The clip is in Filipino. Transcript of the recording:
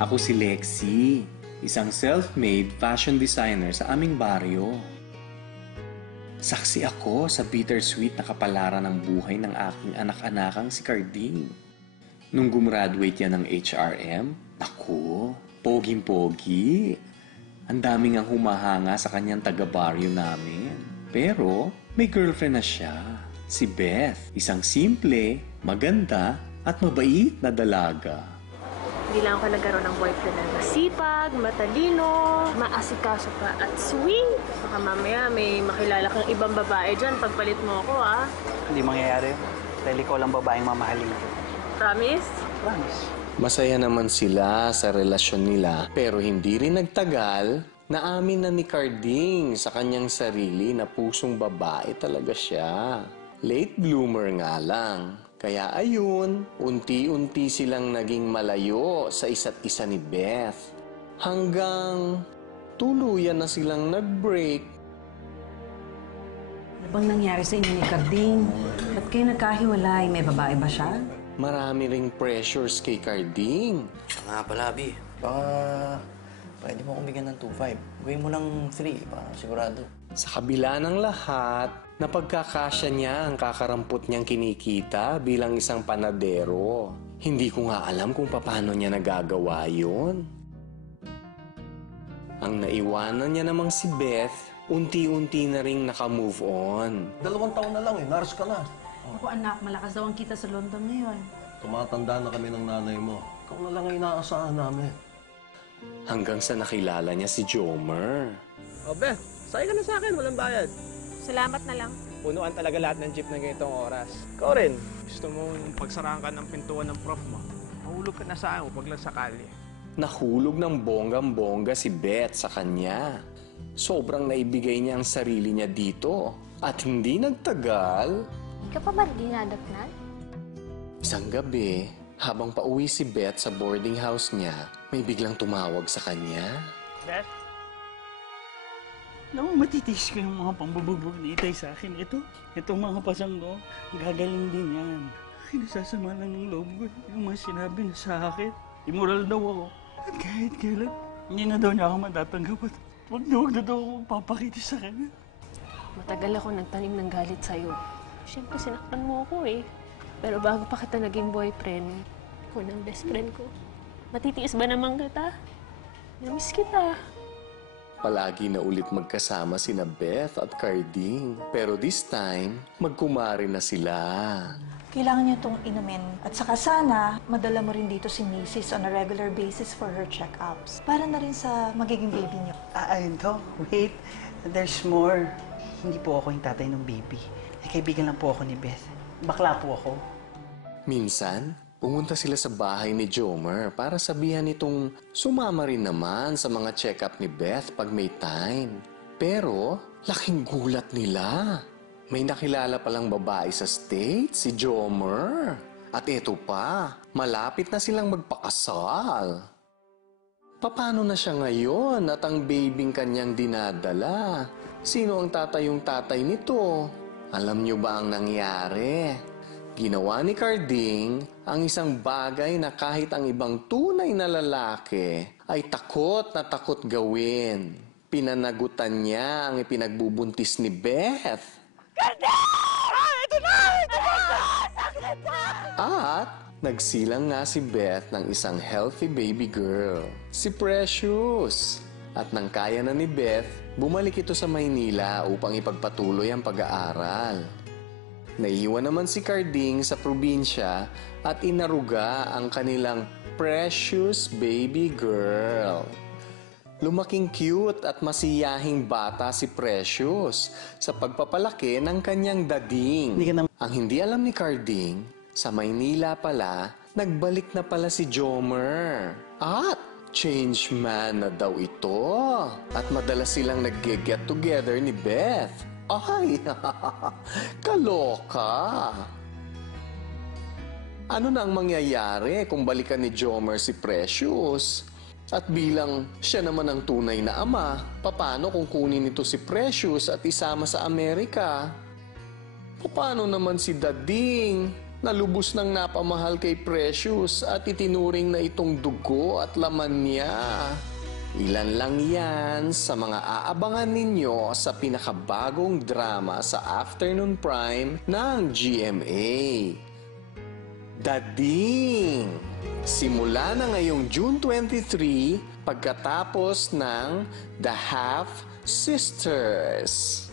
Ako si Lexi, isang self-made fashion designer sa aming baryo. Saksi ako sa bittersweet na kapalaran ng buhay ng aking anak-anakang si Carding. Nung gumraduate yan ng HRM, ako, poging-pogi. Ang daming ang humahanga sa kanyang taga-baryo namin. Pero may girlfriend na siya, si Beth. Isang simple, maganda at mabait na dalaga. Hindi lang ako nagkaroon ng boyfriend na masipag, matalino, maasikaso pa at sweet. Baka mamaya may makilala kang ibang babae dyan pagpalit mo ako, ah. Hindi mangyayari. Dahil ikaw lang babaeng mamahalin ko. Promise? Promise. Masaya naman sila sa relasyon nila pero hindi rin nagtagal na amin na ni Carding sa kanyang sarili na pusong babae talaga siya. Late bloomer nga lang. Kaya ayun, unti-unti silang naging malayo sa isa't isa ni Beth. Hanggang tuluyan na silang nag-break. Ano bang nangyari sa inyo ni Carding? Ba't kayo nagkahiwalay? May babae ba siya? Marami ring pressures kay Carding. Siya nga pala, Abi. Baka pwede mo akong bigyan ng 2.5. Gawin mo ng 3, para sigurado. Sa kabila ng lahat, napagkakasya niya ang kakarampot niyang kinikita bilang isang panadero. Hindi ko nga alam kung paano niya nagagawa yun. Ang naiwanan niya namang si Beth, unti-unti na ring nakamove on. 2 taon na lang eh, nurse ka na. Ako anak, malakas daw ang kita sa London ngayon. Tumatanda na kami ng nanay mo. Ikaw na lang ang inaasahan namin. Hanggang sa nakilala niya si Jomer. Oh, Beth, sakay ka na sa akin, walang bayad. Salamat na lang. Punuan talaga lahat ng jeep na ganitong oras. Ikaw rin, gusto mong pagsarahan ka ng pintuan ng prof mo. Mahulog ka na sa akin, huwag lang sakali. Nahulog ng bonggang-bongga si Beth sa kanya. Sobrang naibigay niya ang sarili niya dito. At hindi nagtagal, Hindi ka pa ba dinadatnan? isang gabi, habang pauwi si Beth sa boarding house niya, may biglang tumawag sa kanya. Beth? Alam mo, matitiis ko yung mga pambububog ni Itay sa akin. Itong mga pasang ko, gagaling din yan. Ay, nasasama lang ng loob ko. Yung mga sinabi niya sa akin, immoral daw ako. At kahit kailan, hindi na daw niya ako matatanggap at huwag na daw ako papakita sa kanya. Matagal ako nagtanim ng galit sa'yo. Siyempre, sinaktan mo ako eh. Pero bago pa kita naging boyfriend, ako ng best friend ko. Matitiis ba naman kita? Namiss kita. Palagi na ulit magkasama sina Beth at Carding. Pero this time, magkumari na sila. Kailangan niyo itong inumin. At saka sana, madala mo rin dito si Mrs. on a regular basis for her check-ups. Para na rin sa magiging baby niyo. Wait. There's more. Hindi po ako yung tatay ng baby. Kaibigan lang po ako ni Beth. Bakla po ako. Minsan, pumunta sila sa bahay ni Jomer para sabihan itong sumama rin naman sa mga check-up ni Beth pag may time. Pero, laking gulat nila. May nakilala palang babae sa States, si Jomer. At eto pa, malapit na silang magpakasal. Paano na siya ngayon at ang babing kanyang dinadala? Sino ang tatayong tatay nito? Alam niyo ba ang nangyari? Ginawa ni Carding ang isang bagay na kahit ang ibang tunay na lalaki ay takot na takot gawin. Pinanagutan niya ang ipinagbubuntis ni Beth. Carding! Ito na! At nagsilang nga si Beth ng isang healthy baby girl, si Precious. At nang kaya na ni Beth, bumalik ito sa Maynila upang ipagpatuloy ang pag-aaral. Naiiwan naman si Carding sa probinsya at inaruga ang kanilang precious baby girl. Lumaking cute at masiyahing bata si Precious sa pagpapalaki ng kanyang dading. Ang hindi alam ni Carding, sa Maynila pala, nagbalik na pala si Jomer. At change man na daw ito. At madalas silang nag-get together ni Beth. Ay, kaloka. Ano na ang mangyayari kung balikan ni Jomer si Precious? At bilang siya naman ang tunay na ama, paano kung kunin nito si Precious at isama sa Amerika? Paano naman si Dading? na lubos ng napamahal kay Precious at itinuring na itong dugo at laman niya. Ilan lang yan sa mga aabangan ninyo sa pinakabagong drama sa Afternoon Prime ng GMA. Dading! Simula na ngayong June 23 pagkatapos ng The Half Sisters.